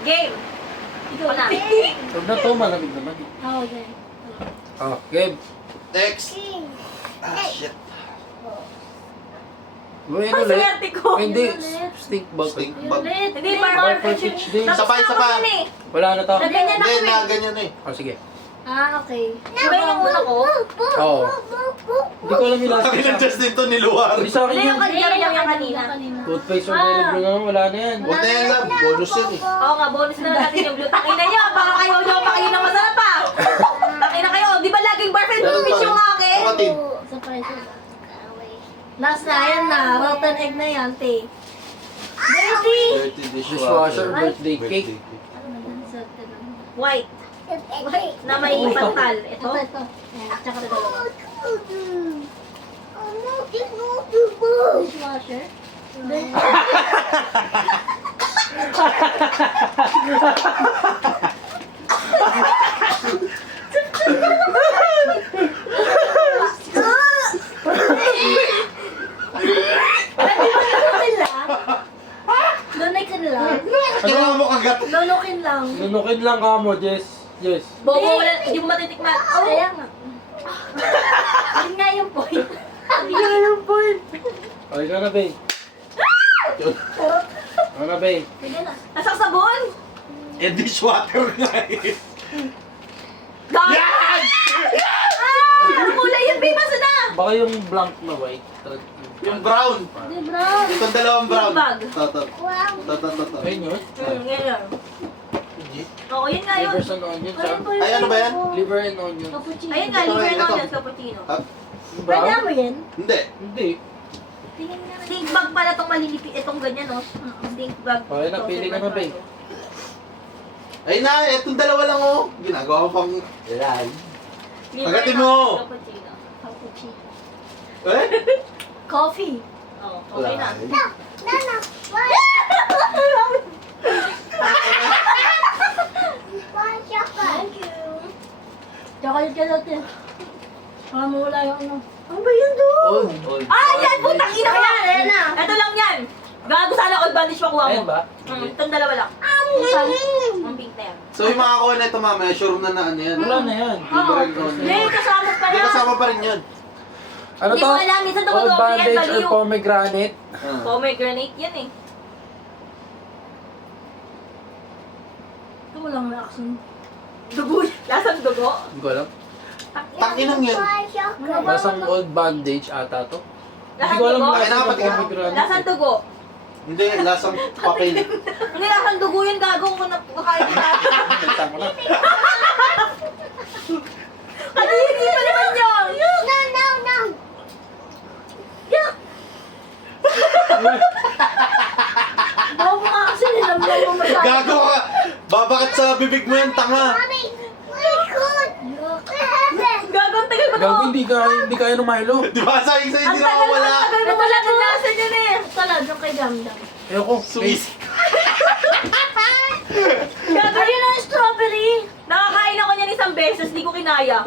Game. Ikaw na. Huwag na to, malamig naman. Oo, okay. Oh, game. Next. Ah, shit. Gawin Ay, ulit. swerte ko. Hindi, Ulit. stink bug. Stink bug. Ulit. Hindi, Barford pitch din. Isa pa, isa pa. Wala na to. Ganyan na Hindi, kami. na ganyan eh. Oh, sige. Ah, okay. Diba yung una ko? Oo. Hindi ko alam yung last Sabi ng isa. Justin to niluwar. Hindi sa akin Hindi, yun. yung kanina yung kanina. Toothpaste or Delivery naman, wala na yan. Buti yan lang, bonus yan eh. Oo nga, bonus na natin yung blue. Takina nyo, baka kayo nyo pakain ng masarap pa. Takina kayo, di ba laging barfed blue fish yung akin? Kapatid. Surprise. Last na, yan na. Rotten egg na yan, te. Dirty! Dirty Dishwasher birthday cake. White, Wait. na may pantal. Ito? Ito. Ayan, tsaka ito dalawa. Dishwasher. Lunukin lang. Kailangan mo kagat. Lunukin lang. Nunukin lang ka mo, Jess. Jess. Bobo, wala, hindi mo matitikman. Oh, Kaya nga. Yun nga yung point. Yun nga yung point. O, ikaw na, Bay. Ikaw na, Bay. Sige na. nasang sabon? Eh, dishwater nga eh. Gag! Yan! Ang kulay yun, babe, basta na! Baka yung blank na white. Yung brown. Di brown. Itong dalawang brown. Yung bag. Tatat. Wow. Tatat. Ayun yun. Yan yun. Oo, yun nga yun. Liver and onion, sa? Ay, ano ba yan? Liver and onion. Cappuccino. Ayun nga, Ito, liver ito. and onions, cappuccino. Ha? Yung Kanya brown? mo yan? Hindi. Hindi. Tingin nga. Stink bag pala itong malilipi, itong ganyan, no? Stink bag. Okay na, pili ka na, babe. Ay na, itong dalawa lang oh. Ginagawa ko pang live. Liver Agatin and mo. onions, cappuccino. Cappuccino. Eh? Coffee. Oo, okay na. Wala. Thank you. Chocolate ka natin. Baka mawala yung ano. Ano ba yun doon? Old. Ah, yan! Putang ina ko yan! Ayan na. Ito lang yan! Gago sana old bandage makuha mo. Ayan ba? Itong dalawa lang. Ang pink na yan. So yung mga kuha na ito mamaya, sure na ano yan. Wala na yan. Oo. Liver and onion. Hindi, kasama pa Hindi yan. kasama pa rin yun. Ano Hindi to? ko alam, minsan Old tumudoble yan, bandage or baliw. pomegranate? Ah. Pomegranate yan eh. Ito walang reaction. Dugo. Lasang dugo. Hindi ko alam. Takinang yan. Lasang old bandage ata to. Hindi Lasang ko alam dugo. Ay, lasang nakapatikin. pomegranate. Lasang dugo. Hindi, lasang papel. Hindi lasang dugo yun, gago ko na kakain na. Tama na. Ano hindi pa naman yun? Bawa mo nga kasi nilamdaw mo masyado. Gago ka! Babakit sa bibig mo yan, tanga! Gago, ang tagal ba to? Gago, hindi kaya ng Milo. Di ba sabi sa'yo, Ang hindi tagal nakawala? mo wala ng lasa dyan eh. Tala, doon kay Damdam. Ayoko. Sweet. Gago, Ayun ang strawberry. nakakain ako niyan isang beses, di ko kinaya.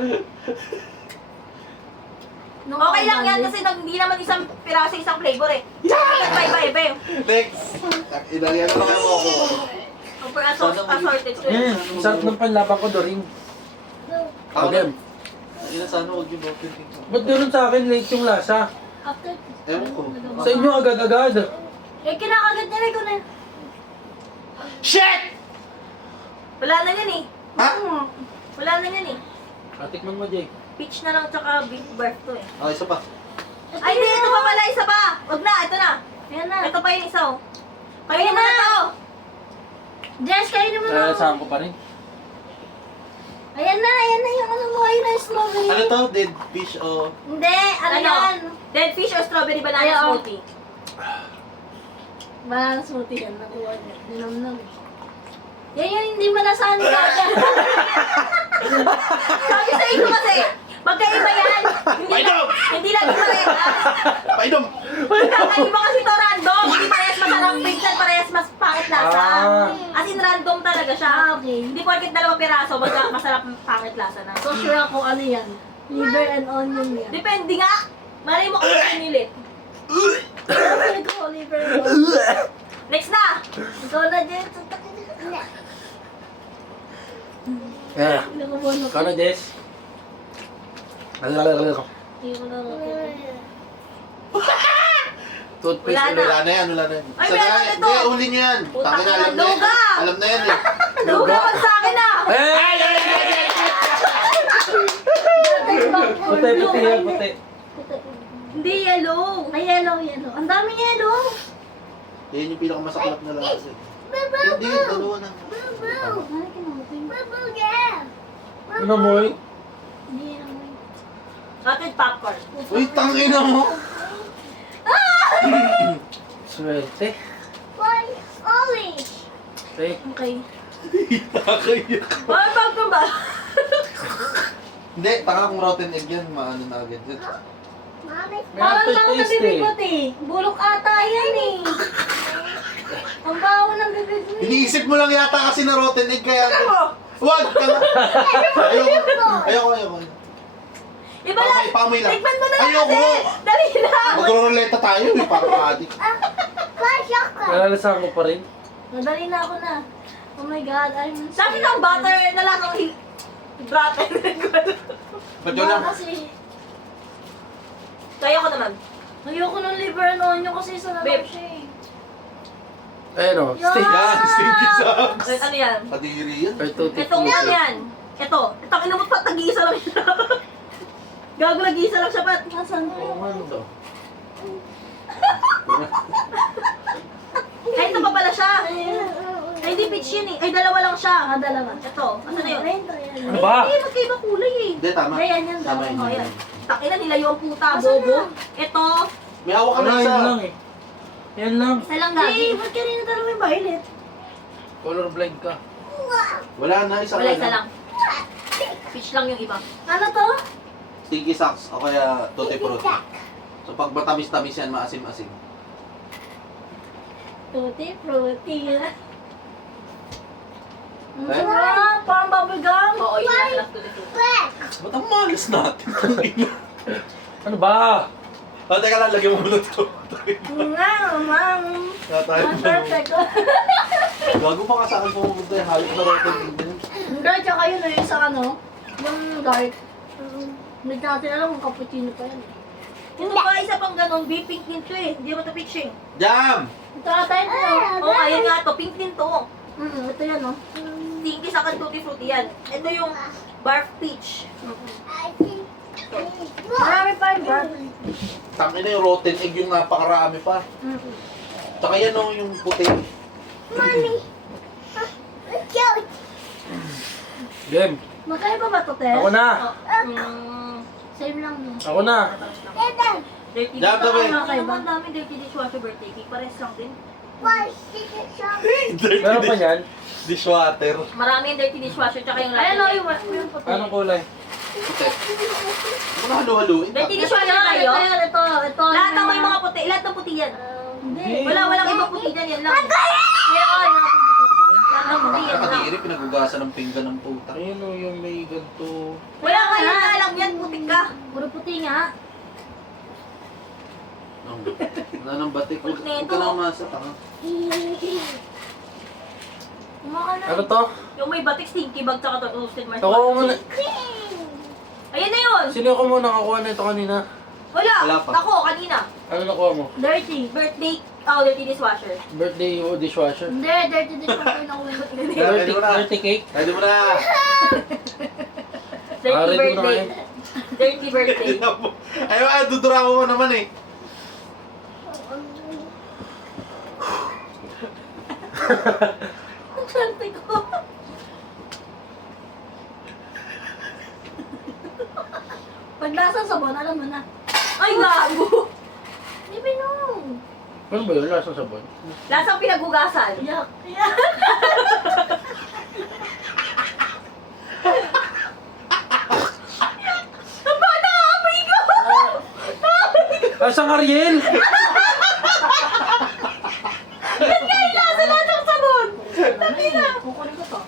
Okay lang yan kasi hindi naman isang piraso isang flavor eh. Bye. Next! Inalihan ko lang ako. Assorted to Hmm, sarap ng panlaban ko, Doring. Ako Again. Ina, sana huwag yung open cake. Ba't ganun sa akin late yung lasa? After. Ewan ko. Sa inyo agad-agad. Eh, kinakagat niya rin ko na. Shit! Wala na yan eh. Ha? Wala na yan eh. Tikman mo, Jake. Peach na lang tsaka beef birth to eh. Ah, isa pa. Ay, hindi. Ito pa pala. Isa pa. Wag na. Ito na. Ayan na. Ito pa yung isa oh. Kainin mo na to. Jess, kainin mo na. Saan ko pa rin. Ayan na yung ano mo. Ayun na yung strawberry. Ano to? Dead fish o... Hindi, ano yan? Dead fish or strawberry banana Ay, oo. smoothie? Banana smoothie yan. Nakuha niya. Dinamnam. Yan yung hindi malasahan ni Kaka. Sabi sa inyo kasi, magkaiba yan. Painom! Hindi lagi parehas. Painom! Magkakaiba kasi to random. Hindi parehas masarap. Minsan parehas mas pangit lasa. As in random talaga siya. Okay. Hindi porket dalawang piraso, masarap pangit lasa na. So sure ako ano yan. Liver and onion yan. Depende nga. Malay mo kung pinilit. Sabi ko liver and onion. Next na! Ikaw na, Jess. Nakabolo. Ikaw na, Jess. Hindi ko na Toothpaste Wala ulit. na. Wala na yan, wala na yan. Ay, Isa meron na- ito. Hindi, huli niyo yan. Putang Tangin na, ina, alam na yan. luga. Alam na yan eh. Luga pag sa akin ah! Ay! Puti, puti yan, puti. Hindi yellow. Ay, yellow, yellow. Ang daming yellow. Yan yung pinakamasaklap na lakas eh. Hindi, dalawa na. Ay, kinapin. Ano mo eh? Hindi naman. Natin popcorn. Uy, tangin na mo. Swerte. Okay. Okay. Nakakayak. Ano popcorn ba? Hindi, taka kung rotten egg yan, maano na agad yan. Parang lang aftertaste nabibig eh. Bulok ata yan eh. Ang baho ng bibig mo. Iniisip mo lang yata kasi na rotten egg kaya... Ano? Wag ka na! Ayoko. Iba lang. Pamoy lang. Tikman mo na lang Ayoko. kasi. Dali lang. Magro-ruleta tayo eh, parang adik. Nalalasahan ko pa rin. Madali na ako na. Oh my God, I'm Sabi ng butter na lang ang butter. Ba't yun lang? Kasi Kaya ko naman. ayoko ng liver and onion kasi isa na lang Babe. siya eh. Ayun o, steak. Yan, stinky socks. Ano yan? Kadiri yan. Or tutti Itong frutti. ano yan? Ito. Itong inamot pa, tag-iisa lang siya. Gago, nag-iisa lang siya, Pat. Nasaan ko Oo, yung ano to? Ay, ito pa pala siya. Ay, hindi peach yun eh. Ay, dalawa lang siya. dalawa. Ito. Asan na yun? Ayun to, yan. Ano ba? Hindi, magkaiba kulay eh. Hindi, tama. Ayan, yan, Tama tama. Oh, yun. yan. Takina, nilayo ang puta, Asan bobo. na? Ito, May hawak ka Ano, na yan isa. lang eh. Yan lang. isa lang Hindi, gagi. ba't kanina dalawa yung violet? Colorblind ka. Wala na, isa Wala, ka isa na. lang. Peach lang yung iba. Ano to? Stinky socks o kaya tutti frutti. So pag matamis-tamis yan, maasim-asim. Tutti frutti. Ang Eh? sarap, parang bubblegum. Oo, yun lang lang tuloy. Ba't ang malas natin? Ano ba? O, teka lang, lagyan mo muna ito. Nga, ma'am. Ang perfect. Gago pa ka sa akin pumunta yung halos na rotten egg din. Hindi, tsaka yun na yung sa ano, yung dark. Hindi natin alam kung cappuccino pa yan. Ito pa, isa pang ganun, be pink din to eh. Hindi mo to peach eh. Jam! Ito ata yun to. Oo, ayun nga to, pink din to. Ito yan oh. Stinky sa kan tutti frutti yan. Ito yung barf peach. Marami pa yung dark. Tangin na yung rotten egg yung napakarami pa. Tsaka yan o yung puti. Game. Magkaiba ba to, Tess? Ako na. Same lang no. Ako na. Dirty Jam, dishwasher. Toby. Ano naman dami dirty dishwasher birthday cake. Pares lang din. Meron pa yan? Dishwater. Marami yung dirty dishwasher tsaka yung Ayan o, latte. yung puti. Anong kulay? Puti. Huwag na halu-haluin. Dirty Ito dishwasher yan, tayo. ito. Lahat ng may mga puti. Lahat ng puti yan. Hindi. Walang ibang puti dyan. Yan lang. Meron, mga puti. Lahat ng puti yan lang. Nakakadiri, pinagugasan ng pinggan ng puta. Ayun o, yung may ganito. Wala kayo nga lang yan. Putik ka. Puro puti nga. Wala nang batik. Huwag Puti ka lang masa. Tanga. Kumaka na. Ano to? Yung may batik stinky bag tsaka toasted Ako muna. marshmallow. Ayan na yun. Sino ko muna nakakuha na ito kanina? Wala. Wala pa. Ako, kanina. Ano nakuha mo? Dirty. Birthday. Dirty dishwasher. Birthday o dishwasher? Hindi, dirty din pa yung nakuha. Dirty, Ready mo na. dirty cake? Ready mo na. Dirty ready ko na birthday. kayo. Dirty birthday. Ay, dudura mo naman eh. Ang swerte ko. Pag nasa sabon, alam mo na. Ay, gago. Hindi binom. Ano ba yun? Lasang sabon? Lasang pinagugasan. Yak. Yak. Ang bata, amoy ko! Lasang Ariel! Lasa lahat ng sabon. Kukunin ko to.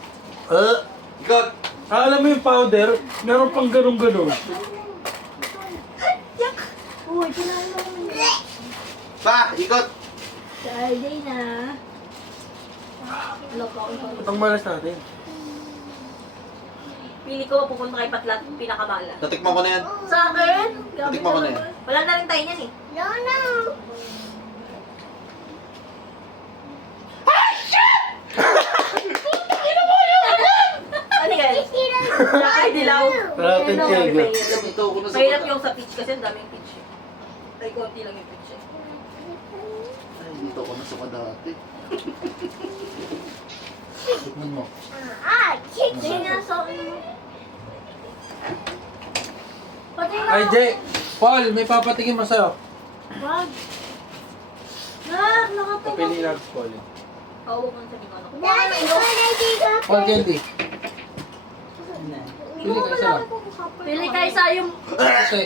Ikot. Alam mo yung powder, meron pang ganun-ganun. Yak. Uy, kinain mo naman yun. Pa, ikot. Friday na. Look, Ba't ang malas natin? Pili ko, pupunta kay Patlat, pinakamala. Natikman ko na yan. Sa akin? Grabe Tikman ko ka na yan. naman. Wala na rin tayo niyan eh. No, no. Ano yan? Ay, dilaw. Rotten egg. Ito ko na sa Mahirap bata. yung sa peach kasi ang daming peach eh. Ay, konti lang yung peach eh. Ay, dito ko na sa dati. Tikman mo. Sige nga, so, pati na. Ay, Jay! Paul, may papatingin mo sa'yo. Wag. Nak, nakatawa. Papili lang, Paul. Oo, huwag mong sabihin ko ano. Paul Candy. Pili ka isa lang. Pili kayo sa yung... Kasi...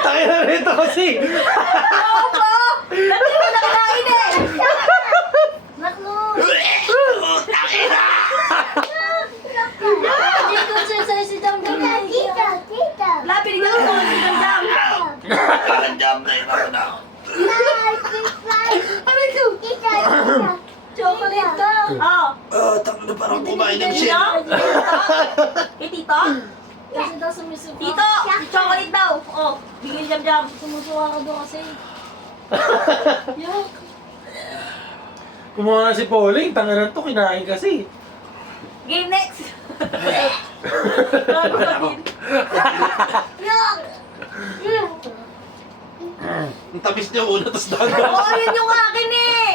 Tayo na rito kasi! Oo po! Dati mo na kinain eh! Nak, no. Hindi ko siya si Jam Jam. Wala, pinigyan ko sa si Jam. Chocolate ka. Oo. Tangin na parang kumain ng shit. Tito? Eh, Tito? Kasi daw sumisuka. Tito! Chocolate daw! Oh, bigyan Jam Jam. Sumusuka ka doon kasi. Yuck. Kumuha na si Pauling, tanganan to, kinain kasi. Game next! Yuck. Ang tamis niya una, tapos dagat. Oo, yun yung akin eh!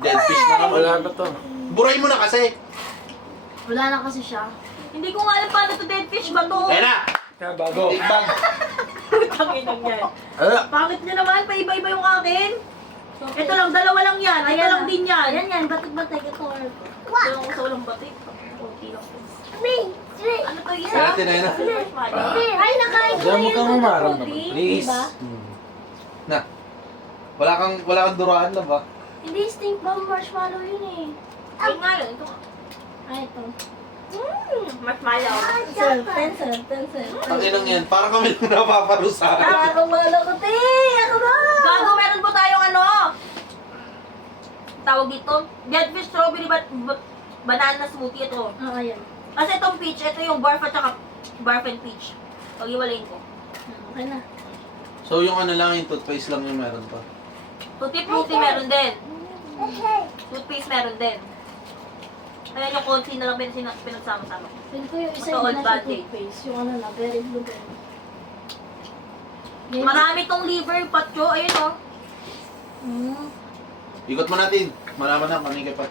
Dead fish na naman. Wala na to. Buray mo na kasi. Wala na kasi siya. Hindi ko nga alam paano to dead fish ba to? Ayan na! Kaya bago. Tigbag. Tangin lang yan. Ano? Pangit nyo naman, paiba-iba yung akin. Ito lang, dalawa lang yan. Ito lang din yan. Ayan yan, batik-batik. Ito. Ito lang ko sa walang batik. Okay lang po. Ano to isa? Ayan natin, ayan na. Ay, nakain ko Diyan mo na kang yung umarang puti, naman, please. diba? Na. Wala kang duraan na ba? Hindi, stink bomb marshmallow yun eh. Ayun nga yun. Ito. Ay, ito. Marshmallow. Pencil. Ang inang yan, parang kami nang napaparusa. Nakakawala ko, te! Ako ba? Gago, meron po tayong ano? Tawag dito? Deadfish strawberry banana smoothie ito. Ayan. Kasi itong peach, ito yung barf at saka barf and peach. Pag-iwalayin ko. Okay na. So yung ano lang, yung toothpaste lang yung meron pa. Tutti frutti meron din. Toothpaste meron din. Ayan yung konti na lang pinagsama-sama. Feel ko yung isa Ito, yung old nasa bad day. toothpaste. Yung ano na, very blue. Marami tong liver patcho. Ayun o. Mm. Ikot mo natin. Malaman na kung ano yung kapat.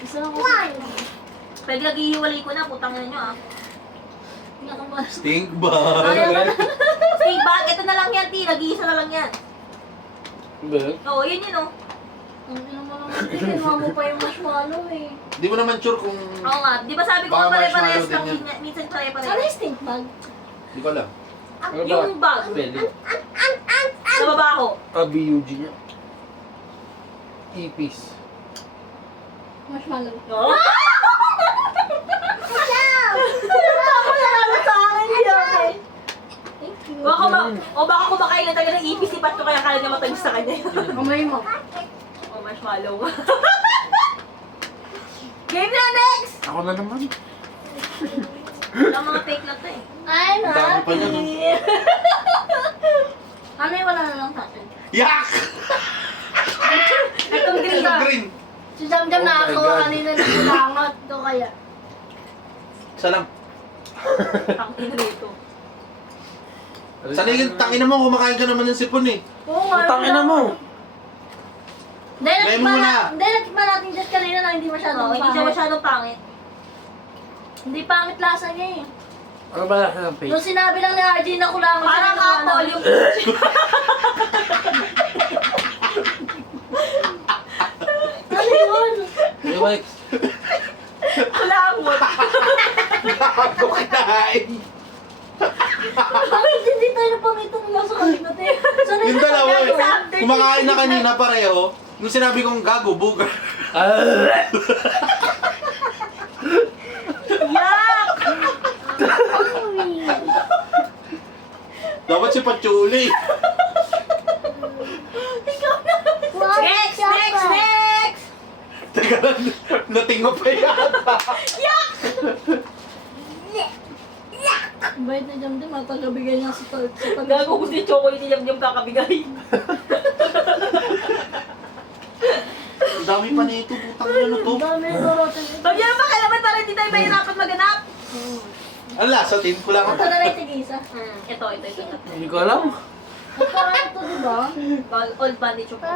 Isa lang kasi. Pwede naghihiwalay ko na. Putang na nyo ah. Nakamas. Stink ba? Ayaw ko na. Stay back. Ito na lang yan, T. Nag-iisa na lang yan. Ba? Oo, yun yun o. Ang ina mo naman, te. Kinuha mo pa yung marshmallow eh. Di mo naman sure kung... Oo nga. Di ba sabi ko Baka nga pare-parehas marshmallow lang. din yan. Minsan Ano pare-parehas. yung stink bag? Di ko alam. Ano ba? Yung bag. Spelling. Sa babaho. B-U-G niya. Ipis. Marshmallow. Oo. Salamat sa akin yun eh. Thank you. Baka kumakain lang talaga ng ipis si Pato kaya kala niya matamis sa kanya. Kamay mo. Oh, marshmallow. Game na next! Ako na naman. Ang mga fake lang to eh. I'm Ang dami pa niyan, happy. Ano yung wala na lang sa atin? Yak! Itong green Yung ah. green. Si Jam Jam Oh my nakakuha God. kanina ng kulangot. Ito kaya. Isa lang. Ang tinrito. Sanigin, tangin mo, kumakain ka naman ng sipon eh. Oo nga. Utangin na mo. Gawin mo muna. Hindi, natikman natin dyan kanina na hindi masyadong Oo, hindi siya pangit. masyadong pangit. Hindi pangit lasa niya eh. Ano ba lasa ng face? Nung sinabi lang ni RJ na kulangot. Parang siya, apple yung... Ano yun? Hey, Mike. Kulangot. Gago kinain. Bakit hindi tayo napamitong nasa kanina tayo? Yung dalawa eh. Sa update. Kumakain na kanina pareho. Nung sinabi kong gago, buga. Yak! Dapat si Patchouli. Next! Next! Next! ka lang. Natingo pa yata. Ang bait na Jam Jam, matagabigay niya sa pag Gago ko si Choco yung yung kakabigay. Ang dami pa nito, putang ano to. Ang dami ito rotten. Sabi niya naman, kailangan para hindi tayo mahirapan maganap. Ang lasa, tin ko lang. Ito na lang tig-isa. Ito. Hindi ko alam. Ito ito, di ba? Old bandage Choco.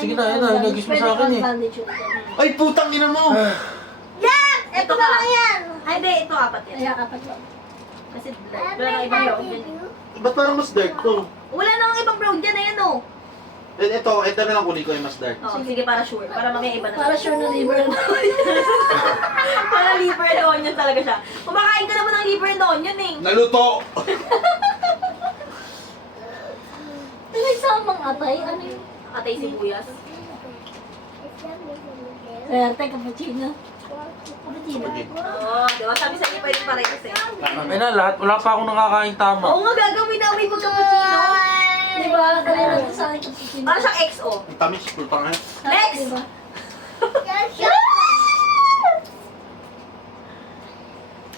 sige na, yun na, inagis mo sa akin eh. Ay, putang ina mo. Yan! Ito na lang yan! Ay, hindi. Ito apat yan. Kaya kapat lang. Kasi wala nang ibang brown dyan. Ba't parang mas dark to? Wala nang ibang brown dyan. Ayan o. Ito na lang kunin ko yung mas dark. Oh, sige, para sure. Para mamaya iba na. Para sure na liver na. Para liver and onion talaga siya. Kumakain ka naman ng liver and onion eh. Naluto! Pinagsamang atay, ano yun? Atay sibuyas. Swerte, cappuccino. Cappuccino. Oo, di ba? Sabi sa inyo pwede parehas eh. Ay na, lahat. Wala pa akong nakakain tama. Oo nga, gagawin na umibog cappuccino. Di ba? Kanina na sa akin cappuccino. Para siyang XO. Ang tamis, putang ina. Next! Di ba?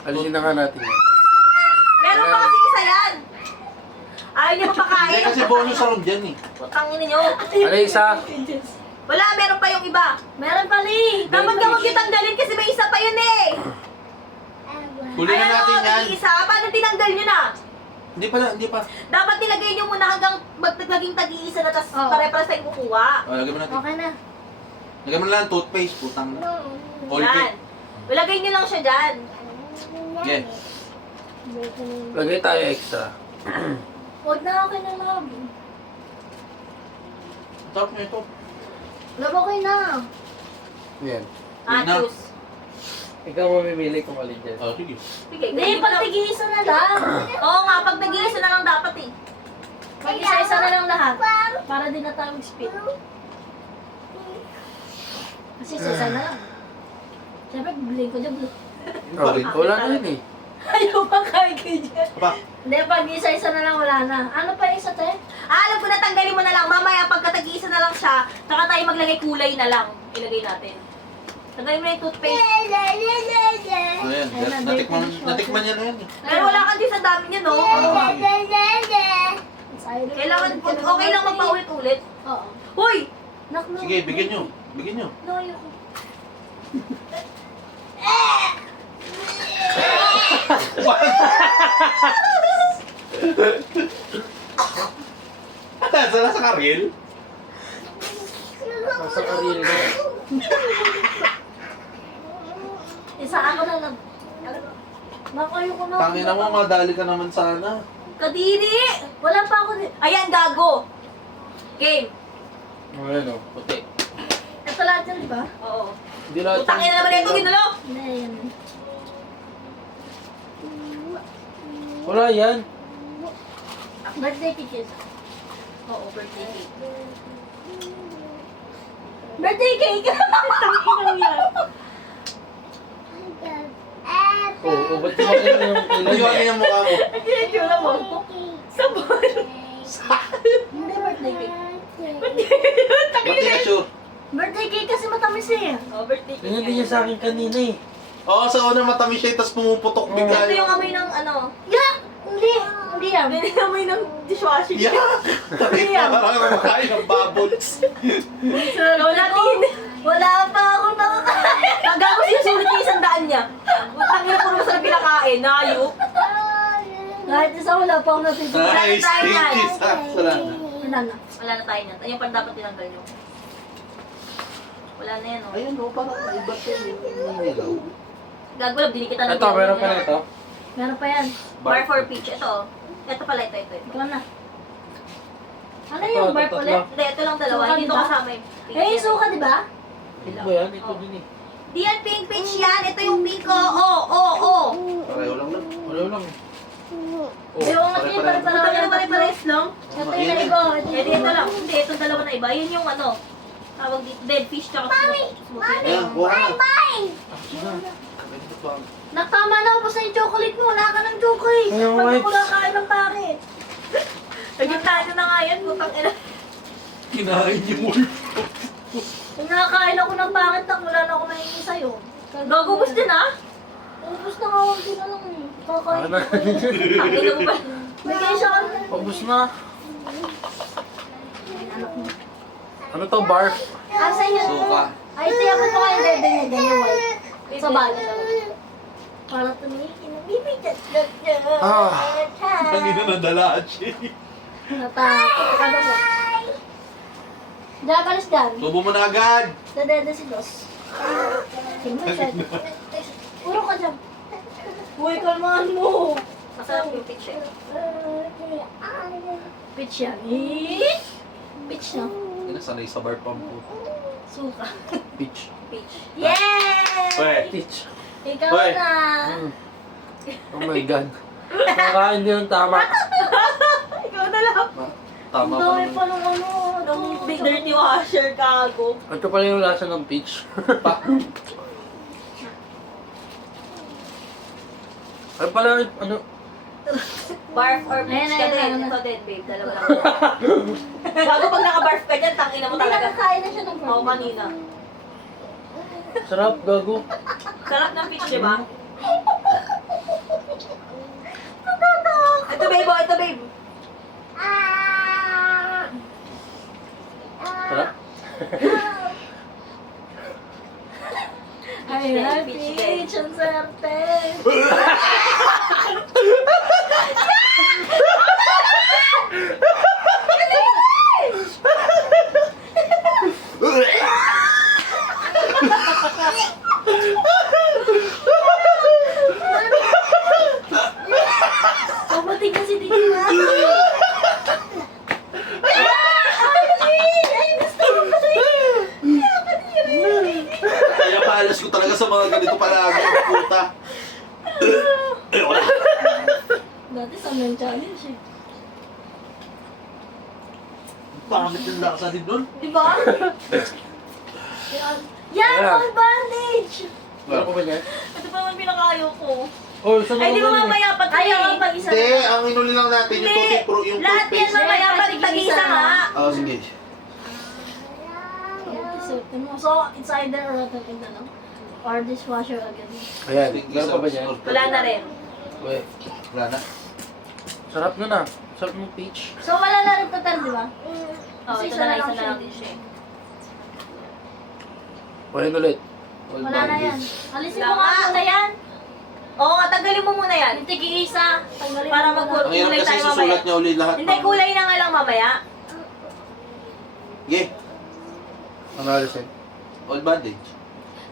Alisin na nga natin yan. Meron pa kasi isa yan. Ayaw niyo Hindi mapakain. kasi bonus round yan eh. Putangin niyo. Alisa. Wala, meron pa yung iba. Meron pa li. Dapat ka huwag kitanggalin kasi may isa pa yun eh. Huli na natin yan. May isa. Paano tinanggal niyo na? Hindi pa. Dapat nilagay niyo muna hanggang maging tag-iisa na tapos Oo. pare-pares tayong kukuha. O, lagyan mo natin. Okay na. Lagyan mo na lang toothpaste, putang na. All Yan. cake. Ilagay niyo lang siya dyan. Yeah. Lagay tayo extra. Huwag na okay na love. Top nyo ito. Love okay na. Yan. Ah, na. choose. Ikaw mamimili kung alin dyan. Oh, sige. Sige, Hindi, pag tig-isa na lang. Oo nga, pag nag-iisa na lang dapat eh. Pag isa-isa na lang lahat. Para din na tayo mag-spit. Kasi isa na lang. Siyempre, bibili ko dyan. Wala na yun eh. Ayaw pa kain kayo dyan. Aba, Hindi, pag isa-isa na lang, wala na. Ano pa yung isa, te? Alam ko na, tanggalin mo na lang. Mamaya, pagka tag-iisa na lang siya, saka tayo maglagay kulay na lang. Ilagay natin. Tanggalin mo na yung toothpaste. ayan. Natikman niya na yan eh. Pero wala ka din sa dami niya, no? Kailangan, okay lang magpaulit-ulit. Oo. Hoy! Nak, no. Sige, bigyan nyo. Bigyan nyo. No, ayoko. Nasa sa karil? Nasa karil na. Isa ako na lang. Nak, ayoko na. Tangin na mo, madali ka naman sana. Kadiri! Wala pa ako din. Ayan, gago. Game. Ano, puti. Ito lahat yan, di ba? Oo. Hindi lahat Putangin na naman ito, ginulo! Hindi, yan. Wala yan. Birthday cake. Oo, birthday cake. Birthday cake! Tangin yan. Oo, ba't kumain yung Hindi ilan ko yung mukha mo. Ang ginagula mo. Sabon. Hindi, birthday cake. Ba't di ka sure? Birthday cake kasi matamis eh. Oh, birthday cake. Ganyan din niya sa akin kanina eh. Oo, sa una matamis siya, tapos pumuputok bigla. Ito yung amoy ng ano. Yak! Hindi! Hindi yan. Ganyan yung amoy ng dishwashing. Yeah! Tabi ka parang kumakain ng bubbles. Lolatin. Wala pa ako nakakain. Nagago sinusulit niya 100 niya. Tangin na puro masarap pinakain. Nayo. Kahit isa wala pa ako natitira. Nice, tayo yan. thank you, Sam. Salamat. Wala na. Wala na tayo niyan. Ayun pa dapat tinanggal nyo. Wala na yan, oh. Ayun, oh, parang iba siya yung niligaw. Gago, dinikita na. Ito, meron pa na ito. Meron pa yan. Bar for peach. Ito, oh. Ito pala, ito. Ikaw na. Ano yung bar tatlo. ulit? Hindi, ito lang dalawa. Suka, Hindi ito diba? kasama yung pink. Eh, yung suka, di ba? Ito ba yan? Ito din eh. Di yan pink peach yan. Ito yung pink, oh. Pareho lang lang. Wala lang. Yung nga din, pare-pareho. pare-pareho Ito yan. yung pare-pares lang. Ito yung naigo. Eh, di ito lang. Hindi, itong dalawa na iba. Yun yung ano. Tawag dito, dead fish tsaka smoothie. Ayan, buha ka na. Naktama na, ubos na yung chocolate mo. Wala ka ng chocolate. Ayaw, Pag Mike. ako nakain ng pangit. Naging tayo na nga yan, putang ina. Kinain niyo mo. Nakakain ako ng pangit na wala na ako mahingi sa'yo. Gagubos din ah. Ubus na nga, hindi na lang eh. Kakain Ano? ko. Ina mo ba? Bigay siya kami. Paubos na. Ano to, barf? Asa yun? Suka. Ay, tiyapon mo kayo bebe niya, ganyan white. Sa baga. Para tumikin ang bibig. Ang ina nadala, Chi. Natakot ka na mo. Diyan, palis dyan. Subo mo na agad. Dadeda si Dos. Puro ka dyan. Uy, kalmahan mo. Masarap yung pitch eh. Pitch yan. Pitch na. Sanay sa bar pump po. Suka. Peach. Pitch. Yes! Pwede. Peach. Ikaw Uy. na. Oh my God. Kakain din ng tama. Ikaw na lang. Tama Ang pa dami naman. pa ng ano. Nung big dirty washer kago. Ito pala yung lasa ng peach. Ano pala, ano? Barf or pitch Ayan, ka ayan, din. ayan. Ito din, babe. Dalawa lang. Bago pag naka-barf ka dyan, tangina mo Hindi talaga. nakakain na siya ng Oo, kanina. Sarap, gago. Sarap ng pitch, di ba? Ito, babe. Oh, ito, babe. Sarap. Ay, Peach, ang swerte. Pamating kasi dito na. Kaya paalas ko talaga sa mga ganito palagi. Puta. Ayoko na. Dati sa men challenge eh. Pangit yung laksa din doon. Di ba? Yan! Yan! Ayan. All bandage! Ano ko ba niya? Ito pa naman pinakayo ko. Oh, isa na Ay, di ako ba dun eh. mamaya pa Ayaw ang tayo? pag-isa Hindi, ang inuli lang natin yung Hindi. tutti pro, yung Lahat yan toothpaste. mamaya pa Sige, tag-isa isa. nga. Oo, sige. Swerte mo. So, it's either rotten egg na lang. Or dishwasher again. Ayan, meron pa ba niya? Wala na rin. Wait. Wala na. Sarap na na. Sarap ng peach. So, wala na rin total, di ba? Oh, Kasi ito isa na na lang, lang isa na siya. lang din siya. Kunin ulit. All Wala na yan. bandage. Alisin Wala mo nga nga. muna yan. Oo nga, tanggalin mo muna yan. Yung tigi-isa. Tanggalin Para mo muna. mag- Ang hirap Kulay kasi tayo susulat mamaya. niya ulit lahat. Hindi, kulay na nga lang mamaya. Sige. Ano alisin? All bandage.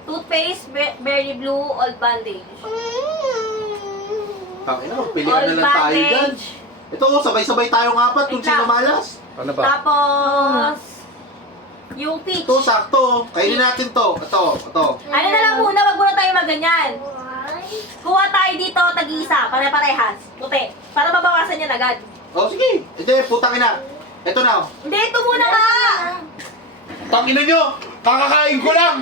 Toothpaste, berry blue, old bandage. Tangina, magpilihan na Old lang tayo dyan. bandage. Ito, sabay-sabay tayong apat kung Wait sino lang. malas. Ano ba? Tapos, yung peach. Ito, sakto. Kainin natin to. Ito. Ano na lang muna, wag muna tayo maganyan. Kuha tayo dito, tag-isa, pare-parehas. Puti. Para mabawasan yan agad. Oh, sige. Hindi, putang ina. Ito na. Hindi, ito muna nga! Tangina nyo! Kakakain ko lang!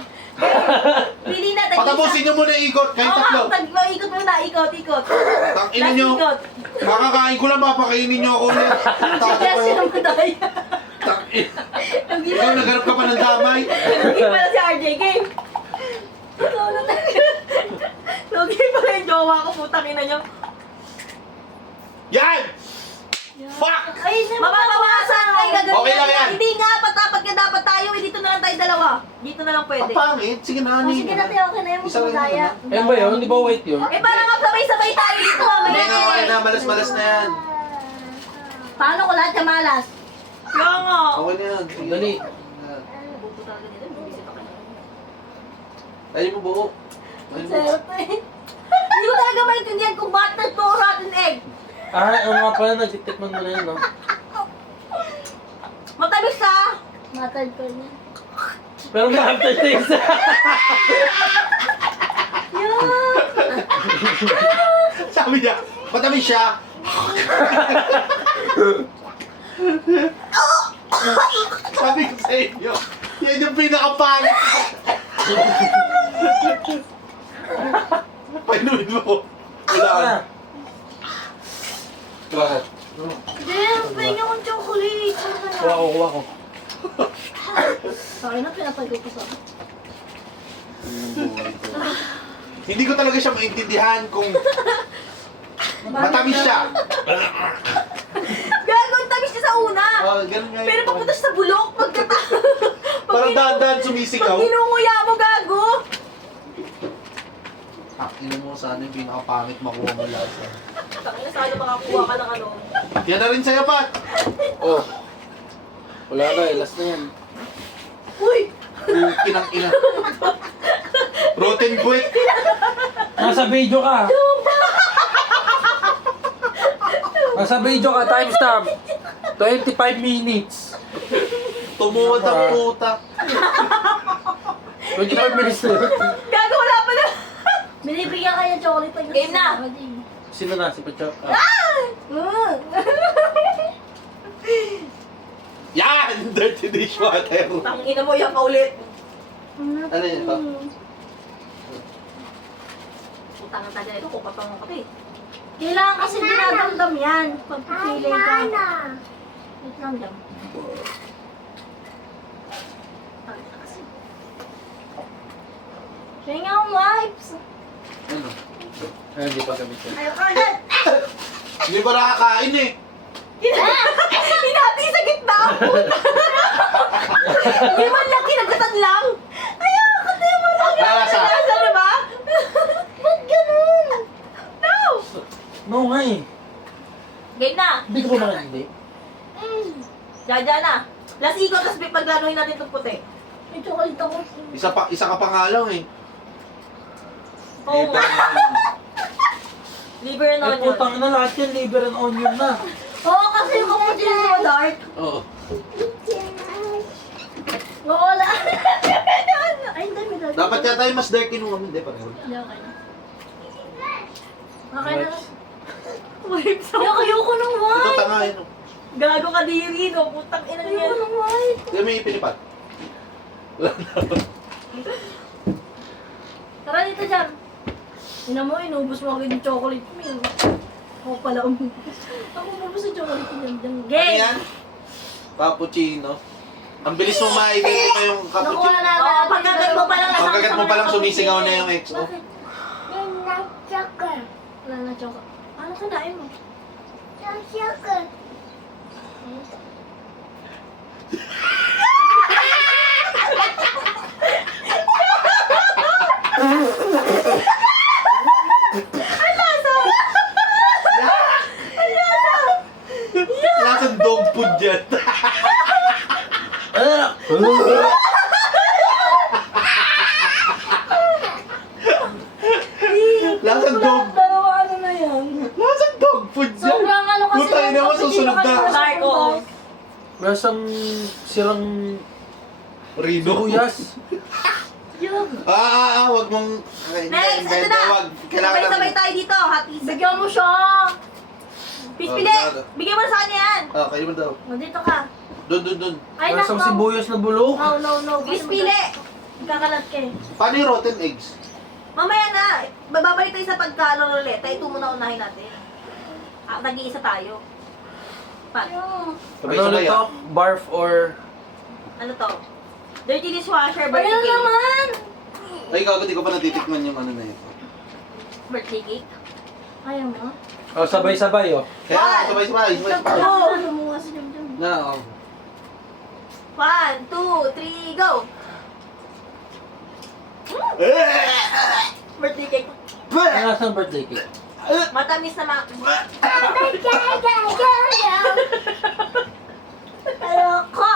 Pili na, tag-isa. Patapusin nyo muna yung ikot, kahit Oo tatlo. nga, ikot muna, ikot. Tangina Last nyo! ikot. Kakakain ko lang, papakainin nyo ako ulit. Yes, yun mo tayo. Tangina. Ikaw, naghanap ka pa ng damay. Lugi pala si RJ, game. Lugi pala yung jowa ko, putang ina nyo. Yan! Fuck! Ay, Mababawasan ay gagawin. Okay lang yan. Hindi nga, apat ka dapat tayo. Dito na lang tayo dalawa. Dito na lang pwede. Ang pangit. Sige na, Oh, sige na, Teo. Okay na yung Isa lang magdaya. Ayun ba yun? Di ba white yun? Eh, para nga sabay-sabay tayo dito. Hindi Mamaya na, okay na. Malas-malas na yan. Paano ko lahat yung malas? Kaya nga. Okay na yan. Sige. Dali. Buto talaga nila. Bibisip ako. Ayun mo buo. Ayun mo. Swerte. Hindi ko talaga maintindihan kung butter to or rotten egg. Ah, oo nga pala. Nagtitikman mo na yun, no? Matamis ka. Matad ko niya. Pero may aftertaste. Sabi niya, matamis siya. Sabi ko sa inyo, yan yung pinakapangit. Painumin mo. Wala ka. Bakit? Damn, pahinga kong chocolate. Kuha ko. Sorry na, pinapagay ko sa akin. Hindi ko talaga siya maintindihan kung matamis siya. Gagawin tamis niya sa una. Ganun nga Pero yun. papunta siya sa bulok. Parang dahan-dahan sumisigaw. Pag ginunguya mo, gago. Ino mo sana yung pinakapangit makuha mo lasa. Tangina, sana makakuha ka ng ano. Yan na rin sa'yo, Pat. Oh. Wala na eh. Last na yan. Uy! Kinang ina. Rotten quick. Nasa video ka. Nasa video ka. Timestamp. 25 minutes. Tumuwad ang puta. 25 minutes na yun. Gago, wala pa na. Binibigyan ka niya chocolate pag Game na. Sino na? Si Pacho? Yan! Dirty dishwater. Tangina mo, yan pa ulit. Ano yun? Putang ang taga ito, kupatang mo kasi. Kailangan kasi dinadamdam yan. Pagpipili ka. Wait lang dam. Kaya nga ang wipes. Ano? Ay, hindi pa gamit yan. Ayaw ka yan. Hindi pa nakakain eh. Hinati sa gitna ang puta. Hindi man lang kinagatan lang. Ayaw ka na mo lang. Lasa. Lasa, diba? Ba't ganun? No! No nga eh. Game na. Hindi ko naman hindi. Jaja na. Last ikot, tapos paglanuhin natin itong puti. May chocolate ako. Isa ka pa nga lang eh. Oo nga. Liver and Ay, onion. putang na lahat yan. Liver and onion na. Oo, kasi yung cappuccino mo dark. Oo. Wala. Ay, hindi, may dark. Dapat yata yung mas dark nung kami. Hindi, pareho. Hindi, okay na. Okay na. Wipes Ay, ayoko ng Ito white. tanga yun. oh. Gago ka diri, no? Putang ina Ayoko niya. ng white. Kaya may ipinipat. Tara dito dyan. Ina mo, inubos mo agad yung chocolate mo yun. Ako pala umubos. Ako umubos yung chocolate mo yun. Ano Game! yan? Cappuccino. Ang bilis mo ma-identify yung Nakuha cappuccino. na natin. Oo, pagkagat mo pa lang. Pagkagat mo palang sumisigaw na yung ex mo. Bakit? Wala na chocolate. Ano kinain mo? Lasang dog food yan. Lasang dog. Dalawa ano na yan? Lasang dog food yan. Sobrang ano kasi. Putay na mo, susunod na. Dark, oo. Masang sirang Rino. sibuyas. Yun. Wag mong... Next, ito na. Wag. Kailangan Sabay-sabay tayo dito. Hati. Bigyan mo siya. Pispili. Bigyan mo na sa kanya yan. Kayo mo daw. O, dito ka. Doon. Ay, Masang nako. sibuyas na bulok. No. Pispili. Kakalat ka eh. Paano yung rotten eggs? Mamaya na. Babalik tayo sa pagkalo ulit. Tayo ito muna unahin natin. Nag-iisa tayo. Ano? Ano Sabay-sabay ulit to? Barf or... Ano to? Dirty dishwasher, Ayun birthday cake. naman! Ay, gago, di ko pa natitikman yung ano na yun. Birthday cake. Ayaw mo? Oh, sabay-sabay oh. Kaya, sabay-sabay. Oh. Lumuha si Jom. Na, oh. 1, 2, 3, go! Birthday cake. Ano nasa birthday cake? Matamis na Ayoko!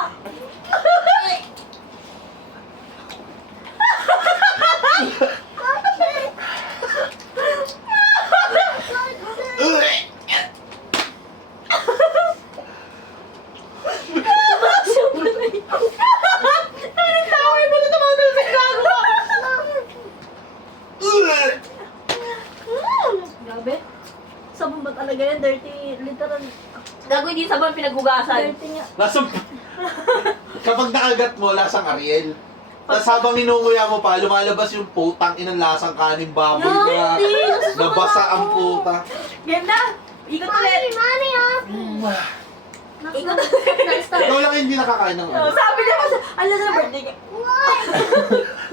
Anong tawag mo na tumagal sa gago ko? Grabe. Sabon ba talaga yan? Dirty, literal. Gago hindi sabon pinaghugasan. Dirty nga. Lasang... Kapag nakagat mo, lasang Ariel. Tapos habang ninunguya mo pa, lumalabas yung putang inang lasang kanin baboy na Hindi! nabasa ang puta. Game na! Ikot ulit! Ikaw na. Ikaw lang hindi nakakain ng ano. Sabi niya kasi, alam na birthday cake.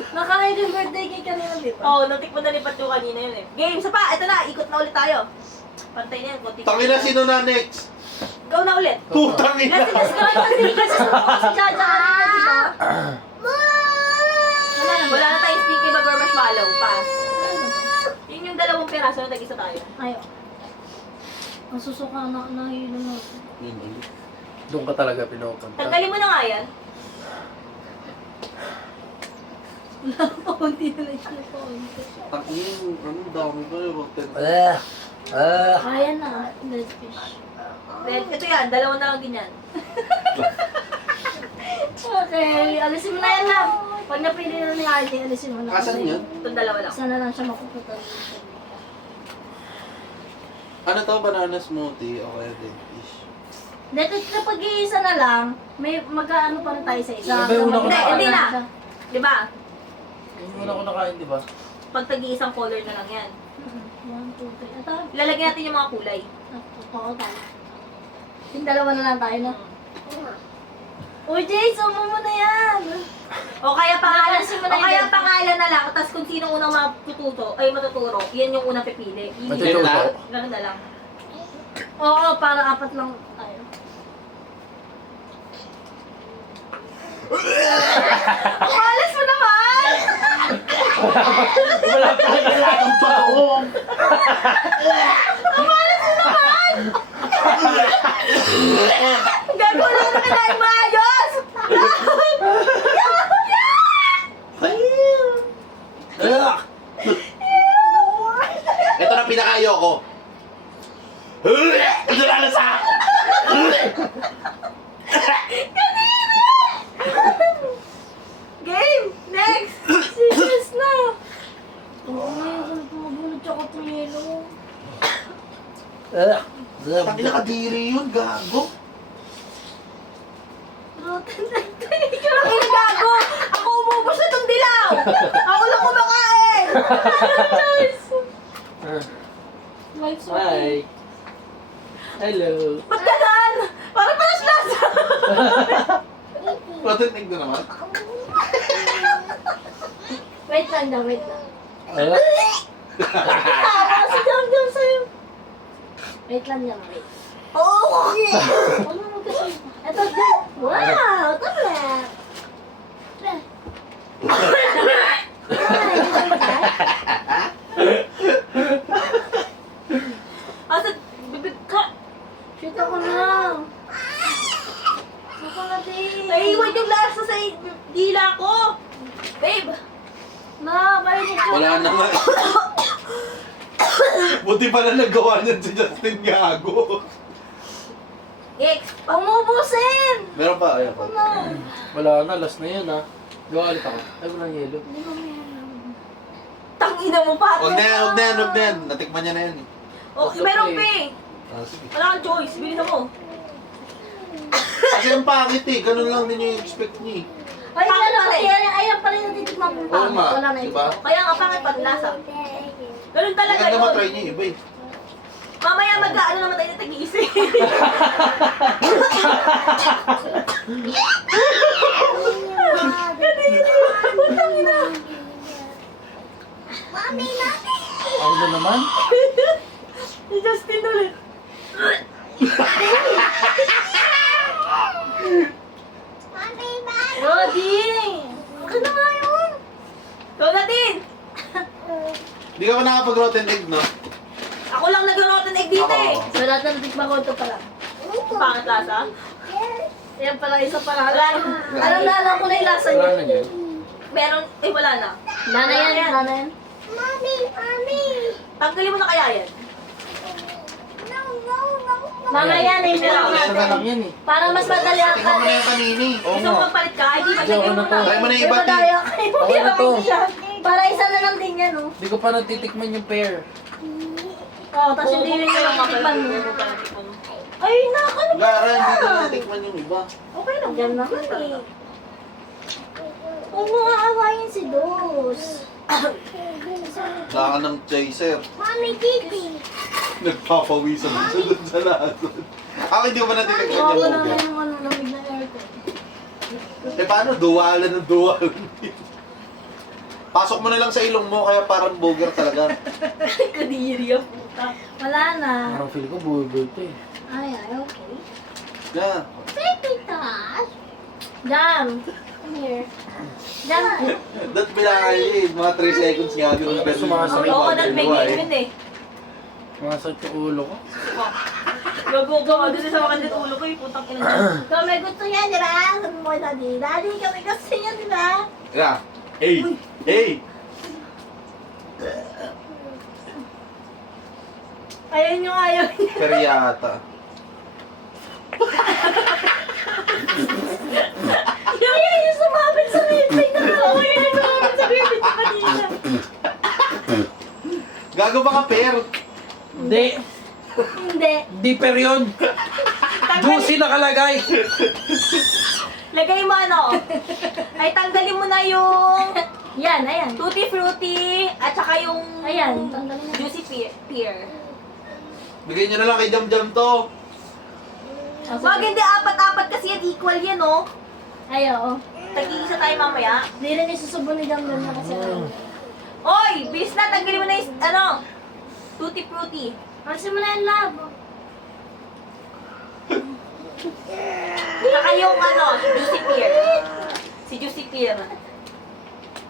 Nakain yung birthday cake kanina, di ba? Oo, natikman na ni Pat yung kanina yun eh. Game, isa pa, ito na, ikot na ulit tayo. Pantay na yan, konti. Tangina, sino na next? Ikaw na ulit. Putang ina. Lasing kasi Si Jaja kanina, di ba? wala na tayong stinky bag or marshmallow. Pass. Yun yung dalawang piraso na tag-isa tayo. Ayo. Ang susuka na nahilo na. Yun ulit. Doon ka talaga pinupunta. Tanggalin mo na nga yan. Wala pa, konti na lang siya po. Tangina, ano dami ba yung rotten? Kaya na, dead fish. Then, ito yan, dalawa na lang din yan. Okay, alisin mo na yan lang. Pag napili na ni Ate, alisin mo na. Asan yun? Itong dalawa lang. Sana lang siya mapupunta. Ano to? Banana smoothie o kaya dead fish? Dito kapag iisa na lang, may mag-ano pa rin tayo sa isa. Sabi, una ko Hindi, hindi na. Di ba? Yung una ko nakain, di ba? Pag tag-iisang color na lang yan. 1, 2, 3. Ito. Ilalagyan natin yung mga kulay. Oo, tama. Yung dalawa na lang tayo, no? Uy, Jay, sumo mo na yan! O kaya pangalan, Alisin mo o na kaya yun. pangalan na lang, tapos kung sino unang matuturo, yan yung unang pipili. Matututo. Ganun na lang. Oo, para 4 lang tayo. Malas mo naman! Wala pa rin kailangan pa ako. Gago lang na kailangan maayos! Ito na pinakayo ko. Ito na nasa! Game! Next! Serious na! Oo, ngayon ko mabunod siya ko tumilo. Tangina kadiri yun, gago. Rotten egg Ang gago! Ako umubos na itong dilaw! Ako lang kumakain! Life so Hi. Hello. Ba't ganun? Parang panas lasa! Rotten egg na naman. Wait lang daw, wait lang. Ah, Tawa si Jam sa'yo. Wait lang yan, wait. Oo! Ano mo kasi? Ito, Jam. Wow! Tablet! Asa, bibig ka! Shoot ako na. Ako na din. Naiiwan yung lasa sa dila ko! Babe! Na, kayo ni Jam. Wala naman. Buti pala nagawa niyan si Justin gago. Next! Umubusin! Meron pa, ayan pa. Ano? wala na, last na yun ha. Gawa ulit ako. Ay, walang yelo. Hindi mo meron. Tangina mo pa! Huwag na yan, huwag na yan, huwag na yan. Natikman niya na yan. Oh, meron pa eh! Ah, sige. Wala kang choice, bilisan mo. Kasi ang pangit eh, ganun lang din yung expect niya eh. Ay, Bakit ano pala pa eh? ayan pala yung titikman mo pa. Oo nga, Wala na diba? Kaya nga pangit pa lasa. Ganun talaga Maganda yun. matry niya iba eh. Mamaya mag-ano naman tayo na tag-iisip. Ako na naman. Si Justin ulit. Roding! Ano na nga yun? Ikaw natin! Hindi ka pa nakapag-rotten egg, no? Ako lang nag-rotten egg dito eh. So, lahat na natikman ko ito pala. Pangit lasa. Yan pala, isa pala. Wala. Alam na alam ko na yung lasa Wala na niya. yun. Meron, eh wala na. Nana yan, nana yan. Tanggalin mo na kaya yan. Mama yan, eh, meron Isa na lang natin. yan eh. Para mas madali ang Tingnan mo na yung kanini. Oo Gusto mo nga. magpalit ka? Hindi, Ayoko maglagay mo na to. na. Try mo na yung Di iba, ba Ti. tayo? Kayo mo Okay na to. siya. Para isa na lang din yan, oh. Hindi ko pa natitikman yung pear. Oo, tapos hindi rin yung natikman mo. Ay, nakano ba? Gara, hindi ka natikman yung iba. Okay lang. Yan naman eh. Huwag mo aawayin si Dos. Wala ka ng chaser. Mami, Titi. Nagpapawisan sa dun sa lason. Ako hindi ko ba natitignan Kawawa yung naman burger? yung ano, lamig na aircon. Eh paano? Duwalan ng duwalan. Pasok mo na lang sa ilong mo, kaya parang burger talaga. Kadiri ang puta. Wala na. Parang feel ko burger to eh. Ay, okay. Yeah. Baby Tosh. Jam. Come here. Jam. That bilangin mga 3 seconds nga gano'n. Pero Sumasakit. Oo, nag-begin yun eh. Masakit yung ulo ko. Gago ko, doon sa makandit ulo ko yung putang ina niya. Ikaw may gusto yan, di ba? Sabi mo kay Daddy. Daddy, ikaw may gusto yan, di ba? Yeah. Hey! Hey! Ayun yung ayaw niya. Pero yata. Yung sumabit sa bibig na. Oo, yun yung sumabit sa bibig na kanina. Gago ba ka, Per? Hindi. Hindi. Hindi per yun. Juicy nakalagay. Lagay mo ano? Ay, tanggalin mo na yung Yan, ayan. tutti frutti at saka yung Ayan, tanggalin na. juicy pear. Bigay nyo na lang kay Jam Jam to. Wag, hindi apat-apat kasi yan, equal yan, oh. Ay, oo. Tag-iisa tayo mamaya. Hindi rin isusubo ni Jam Jam na kasi ano. Oy, bilis na, tanggalin mo na yung, ano, tutti frutti. Kasi mo na yung lab. Saka yung, ano, juicy pear. Si juicy pear.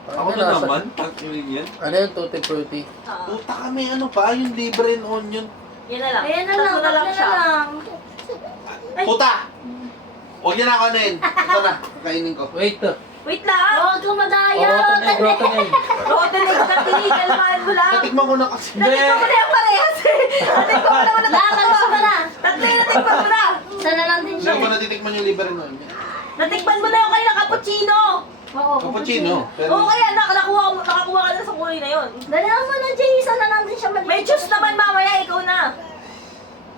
Ako na naman. Tangkilin yan. Ano yung tutti frutti? Ah, Puta kami, ano pa? Yung libre and onion. yan na lang. Ayan na lang, Tatlo na lang tatlo siya. na lang. Puta! Huwag niya na ako anuin. Ito na, kainin ko. Wait. Wait lang. Huwag kang madaya. Rotten egg, rotten egg. Rotten egg na tinigalmaan mo lang. Natikman ko na kasi. Hindi. Natikman mo na yung parehas eh. Natikman mo na Nakakalso ka na. Tatlo yung natikman mo na. Sana lang din Hindi siya. ko ba natitikman yung libre and onion? Natikman mo na yung kanina cappuccino. Oo, Cappuccino. Pero, Oo, kaya nakakuha ka na sa kulay na yun. Dali mo na, Jay. Sana lang din siya maliit. May juice naman mamaya, ikaw na.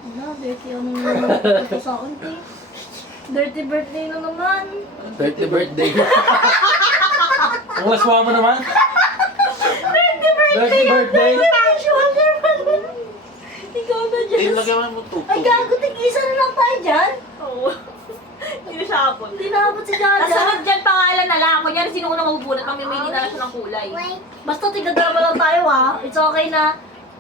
Ano, dirty ang ito sa unti. Dirty birthday na naman. 30th birthday. Ang laswa mo naman. Dirty birthday! 30th birthday. Shoulder pa. Ikaw na, eh, Jess. lagyan mo tuto. Ay, gago, tig-isa na lang tayo dyan. Oo. Hindi na siya hapon. Hindi naabot si Jaja. Kasunod dyan pangalan na lang. Kunyari sino unang mabubunot, mamimili na lang siya ng kulay. Basta tiga-drama lang tayo, ha? It's okay na.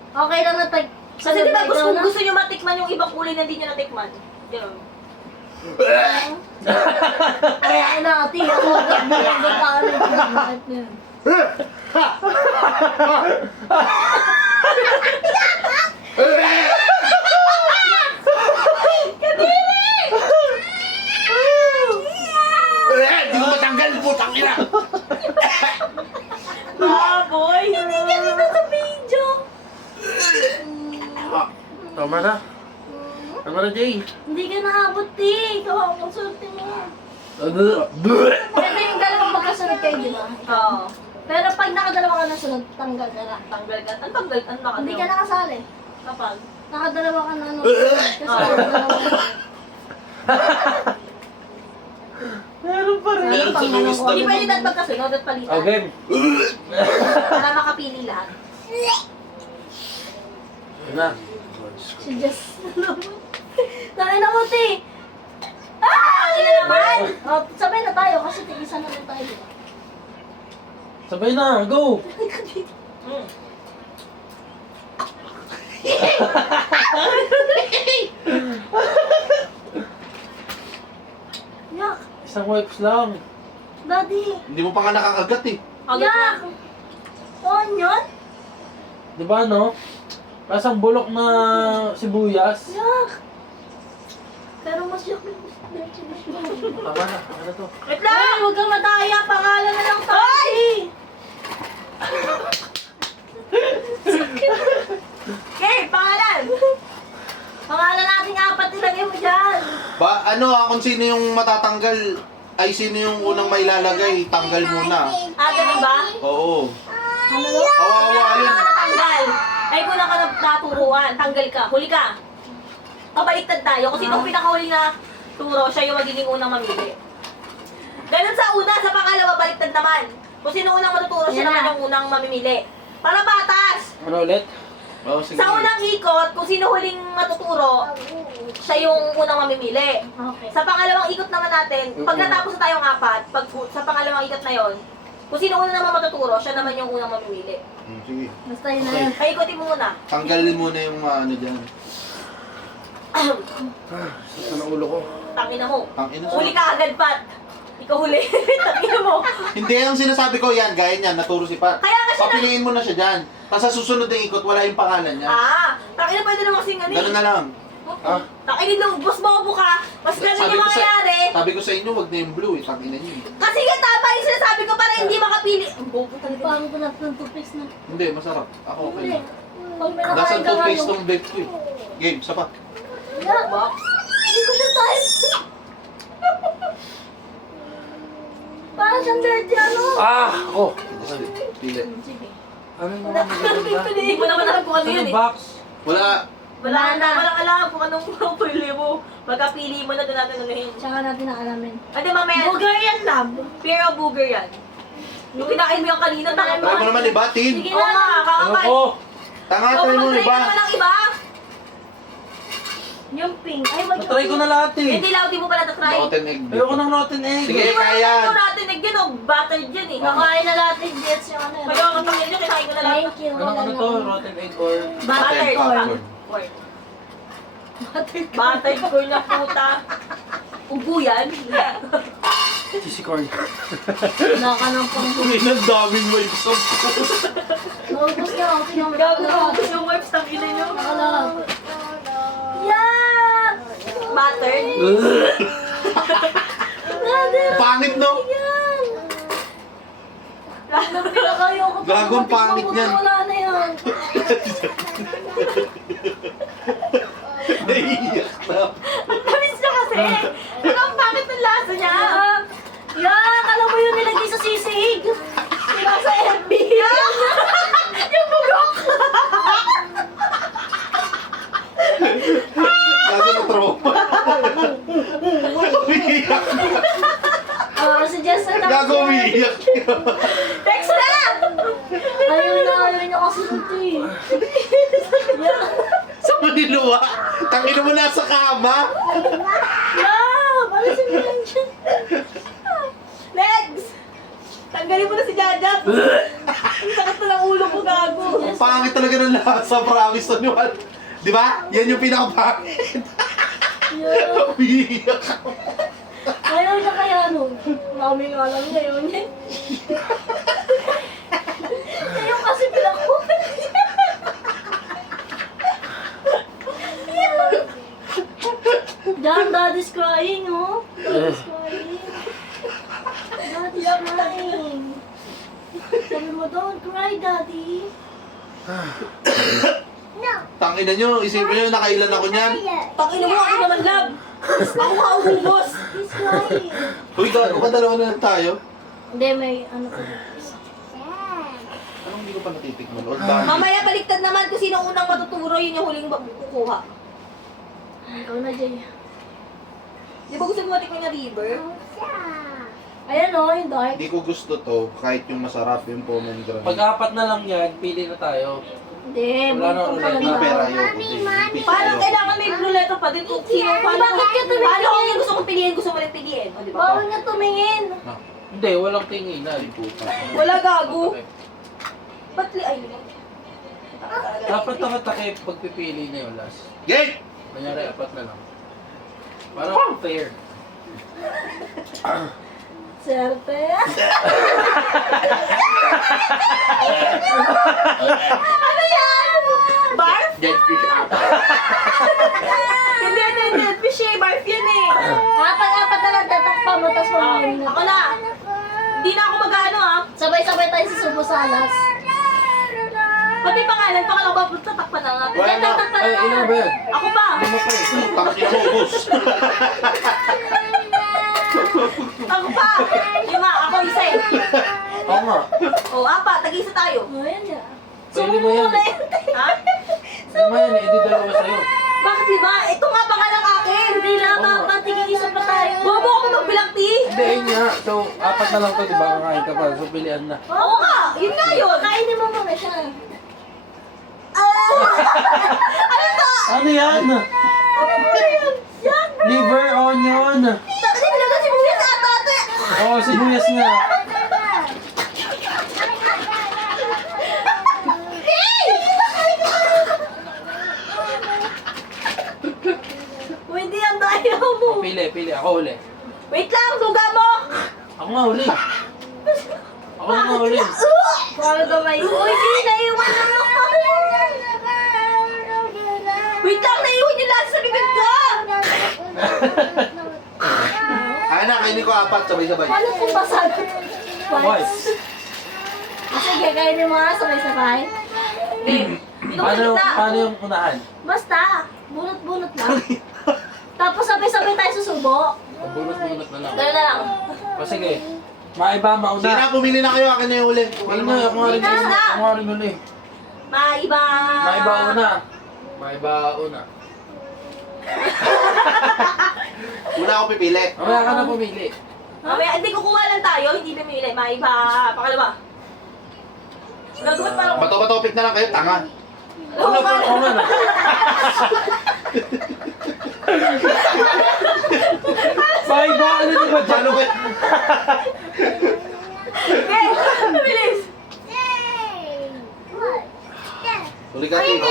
Okay lang na tag... Kasi di ba ikaw na? gusto nyo matikman yung ibang kulay na hindi nyo natikman? Gano'n. Ay, nati. Ako, bilang gagawin yung pinag niya. Di ko matanggal, putang ina! Baboy! Hindi ka dito sa video. Tama na. Tama na, Jay. Hindi ka naabot, Ti. Ikaw ang swerte mo. Pwede yung dalawang magkasunod kayo, di ba? Oo. Pero pag nakadalawa ka na sunod, tanggal ka na. Tanggal ka. Ang tanggal? Ang nakadalaw? Hindi ka nakasali. Kapag? Nakadalawa ka na ano. Kasi dalawa. Meron pa rin. Meron sa Luis na Hindi pwede dapat magkasunod at palitan. Okay. Para makapili lahat. Yun na. Si Jess. Tangin na mo, Ti. Ang ina naman! Oh, sabay na tayo kasi tig-isa na lang tayo. di ba? Sabay na, go! Mm. Yak. Isang wipes lang. Daddy. Hindi mo pa nga nakakagat eh. Agad na. Yak. Onion? Di ba, no? Pasang bulok na sibuyas. Yak. Pero mas yak yung Tama na, tama na to. Wait Ay, lang! huwag kang madaya. Pangalan na lang tayo. Okay, pangalan! Pangalan nating apat nilagay mo dyan. Ba, ano kung sino yung matatanggal, ay sino yung unang may lalagay, tanggal muna. Ah, ganun ba? Oo. Ano no? Kawawa Kung yun. ka natanggal, ay kung ka naturuan, tanggal ka, huli ka. Pabaliktad tayo, kung sino ang pinakahuli na turo, siya yung magiging unang mamili. Ganun sa una, sa pangalawa, baliktad naman. Kung sino unang matuturo, siya Yan naman na. yung unang mamimili. Para batas! Ano ulit? Oo, sige. Sa unang ikot, kung sino huling matuturo, siya yung unang mamimili. Okay. Sa pangalawang ikot naman natin, pag natapos na tayong apat, sa pangalawang ikot na yon, kung sino unang naman matuturo, siya naman yung unang mamimili. Sige. Basta yun na Okay. yun. Paikotin mo muna. Tanggalin muna yung mga ano dyan. Sa ng ulo ko. Tangina mo. Tangina Huli ka agad, Pat. Ikaw huli. Tangina mo. Hindi, ang sinasabi ko yan, gaya niyan, naturo si Pat. Kaya nga siya na... Papiliin mo na siya dyan. Tapos sa susunod na ikot, wala yung pangalan niya. Tangina pwede naman kasing ano Ganun na lang. Ah? Tangina nung boss bobo ka. Mas ganun yung mangyayari. Sabi ko sa inyo, wag na yung blue eh. Tangina niyo eh. Kasi nga tama yung sinasabi ko para hindi makapili. Ang bobo talaga. Paano ko na ng toothpaste na? Hindi, masarap. Ako okay Hindi. lang. Pag may Nasa nakain ka toothpaste ngayon. tong vape ko eh. Game, sapa. Box. Hindi ko siya type. Parang siyang dirty ano. Ah! Ako! Pili. Sige. Ano yung mga magaganda? Hindi mo naman alam kung ano yun Ano eh. box? Wala. Wala na. Walang alam kung anong pili mo. Magkapili mo na doon natin unahin. Tsaka natin naalamin. Ate mamaya. Booger yan, love. Pero booger yan. Yung kinain mo yung kanina. Try mo naman iba, Tin. Sige Oo nga, Ano kakakain. ko? Tanga, try mo Mag-try iba. ka naman ng iba. Yung pink. Ay, wag Natry ko na lahat eh. Hindi lang, di mo pala na-try. Rotten egg. Ayoko ng rotten egg. Sige. Hindi mo kaya yan. naman natin nagyan o buttered yan eh. Kakain na natin jets yung ano. Kaya ang pangyan nyo, kinain ko na lang. Thank you. Anong ano to? Rotten egg or... Buttered Popcorn. corn. Buttered corn na puta. Ubo yan. Cheesy corn. Wala ka ng pang... Ang daming waves of Naubos na ako. Tingnan mo. Gago na Nakalahat. yung wipes ng ina nyo. Nakalahat. Yeah! Buttered. Nadir! Pangit, no? Yan! Nang pinakayo ko. Gagong pangit yan. Wala na yan. Naiiyak na. Ang tamis niya kasi. Ano ang pangit ng lasa niya? Yan! Alam mo yun nilagay sa sisig. Sila sa FB. Yung bugok. Gago na trauma. Umiiyak. Si Jessica. Gago umiiyak. Text na! Ayaw niya kasi ito eh. Yan. Sa Maniluwa. Tangina mo nasa kama. Yan! Ano si Benji? Legs! Tanggalin mo na si Jajat. Ang sakit na ng ulo ko, gago. Ang pangit talaga ng lasa. Promise on you. Di ba? Yan yung pinakapangit. Yan. Umiiyak. Ayaw niya kaya nun. Mami nga alam niya yun eh. Ayaw kasi pinakuha. Diyan, daddy's crying, oh. Daddy's crying. Daddy's crying. Sabi mo, don't cry, daddy. Tangina nyo. Isipin nyo, nakailan ako niyan. Pakina mo ako naman, love. Ako ka ubos. He's crying. Uy, gago ka. Dalawa na lang tayo. Hindi, may ano ko. Anong hindi ko pa natitikman? Old Bambi. Mamaya baliktad naman kung sino unang matuturo, yun yung huling kukuha. Ikaw na, Jay. Di ba gusto mo matikman yung river? Ayan, oh, yung dark. Hindi ko gusto to. Kahit yung masarap yung pomegranate. Pag-apat na lang yan, pili na tayo. Hindi, Wala na buntong ulit. pala Hindi na. pera ayoko. Hindi Parang ayoko. kailangan may blue letter pa din kung sino. Paano Bakit ka tumingin? Paano kung yung gusto kong piliin, gusto mo rin piliin? O, di ba? Bawal nga tumingin. Hindi, walang tinginan. Wala gago. Ba't li... Ay, Dapat nakatakip pagpipili na yung last. Gate! Kanyari, apat na lang. Parang fair. Serte. ano yan? Barf? Get fish up. Hindi. Fish eh. Barf yan eh. Apat na lang tatakpa mo, tapos mamamili na. Ako na. Hindi na ako mag-ano ah. Sabay-sabay tayo sa Subo Salas. Pati pangalan, pangalan ba? Tatakpan na nga. Wala na. Tatakpan Ay, ilan ba yan? Ako pa. Ano pa eh? Tangina mo, ubos. Ako pa. Lima. Ako isa eh. Oo nga. O, apat. Tag-isa tayo. Oh, yan nga. Pwede mo yan. Ha? Lima yan eh, edi dalawa sa'yo. Bakit lima? Ito nga pangalan akin. Hindi na, patigil isa pa tayo. Bobo ako magbilang ti. Hindi, yun nga. So, apat na lang to, di ba? Kakain ka pa. So, pilihan na. Oo nga. Yun nga yun. Kainin mo muna siya. Ano yan? Liver, onion. Kasi nilagay si Bubis ata ate. Oo, sibuyas nga. Hindi yan tayo mo. Pili. Ako uli. Wait lang, suga mo. Ako nga uli. Ako nga uli. Paano ka ba yun? Uy, hindi naiwan na lang. Wait lang, naiwan yung lahat sa bibig ko. Ay na, kainin ko 4, sabay-sabay. Paano kung basag? Twice. Sige, kainin mo nga sabay-sabay. Ito Paano yung unahan? Basta, bunot-bunot lang. Tapos sabay-sabay tayo susubo. Bunot-bunot na lang. Gano'n na lang. O sige. Maiba, mauna. Sige na, pumili na kayo. Akin na yung uli. Ano na, ako nga rin uli. Ako nga rin uli. Maiba. Maiba una. Maiba una. Una ako pipili. Mamaya ka na pumili. Mamaya, hindi kukuha lang tayo, hindi pumili. Maiba. Pakalawa. Gagawin parang... Bato-topic na lang kayo, tanga. Ano pa? Ako nga na. Maiba, ano na ba dyan? Paano ba? Okay, bilis. Uli ka, Ting.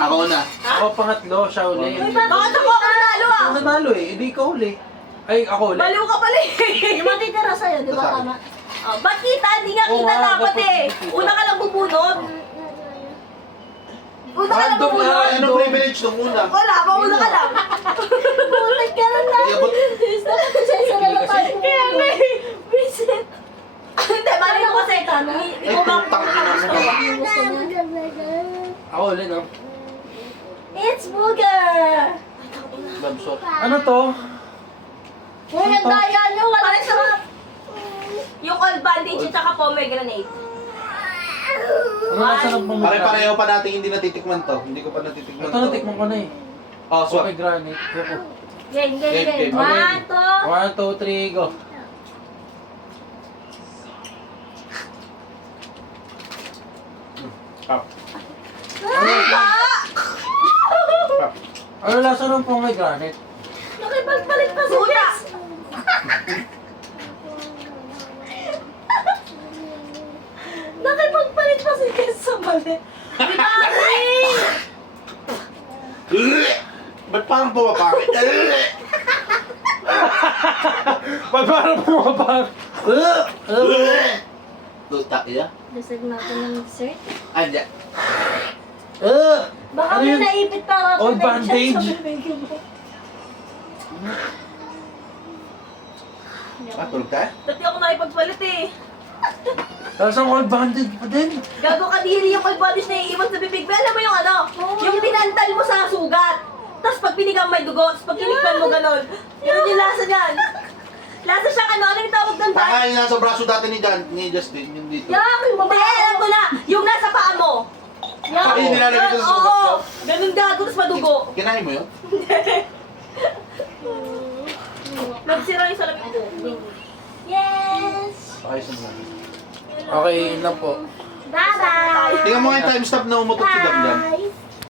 Ako na. Ako pangatlo, siya uli. Bakit ako ang nanalo ah? Ako nanalo eh, hindi ikaw uli. Ay, ako uli. Baliw ka pala eh. Yung matitira sa'yo, di ba Basta. tama? Oh, ba't kita? Hindi nga Oo kita nga, dapat dapat eh. kita. Una ka lang bubunot. Una ka lang Random bubunot. na. Anong privilege nung una? Wala, mauna ka lang. Bunot ka lang na. Sige, but... Isa na lang tayo. Kaya nga eh. Visit. Hindi, bali ko kasi. Ay, putang ina mo. Gusto niya. Ako uli, no? It's Booger! Labsot. Ano to? Uy, ang daya nyo! Wala Parang sa... Yung old bandage at saka pomegranate. Ano nasa ng pamilya? Pare-pareho pa natin hindi natitikman to. Hindi ko pa natitikman Ito natikman ko na eh. Oh, swap. Okay, granite. Game, game, game. Game, game. One, two. 1, 2, 3, go. Pop. Ano lasa ng pomegranate? Nakipagpalit pa si Una. Jess. Nakipagpalit pa si Jess sa mali. Di ba, Ray? Ba't parang pumapakit? Ba't parang pumapag? Lutak iya? Dasag natin ng dessert. Anja. Baka Ano may yun? naipit para Old bandage? sa bibig mo. Ah, tulog tayo? Dati ako nakipagpalit eh. Lasang old bandage pa din. Gago kadiri yung old bandage na iiwan sa bibig. Alam mo yung ano? Yung pinantal mo sa sugat. Tapos pag pinigang may dugo, tapos pag tinikman mo ganon. Yun yung lasa niyan. Lasa siya ano yung tawag ng Tanga yung nasa braso dati ni Justin, yung dito. Yak! Yung Hindi, alam ko na. Yung nasa paa mo. Ay, nilalagay ko sa sugat ko. Oo. Ganun gago, tapos madugo. Kinain mo yun? Nagsira yung salamin ko. Yes! Ayos mo lang. Okay, yun lang po. Bye-bye! Tingnan mo nga yung time stop na umutot si Damdam. Bye!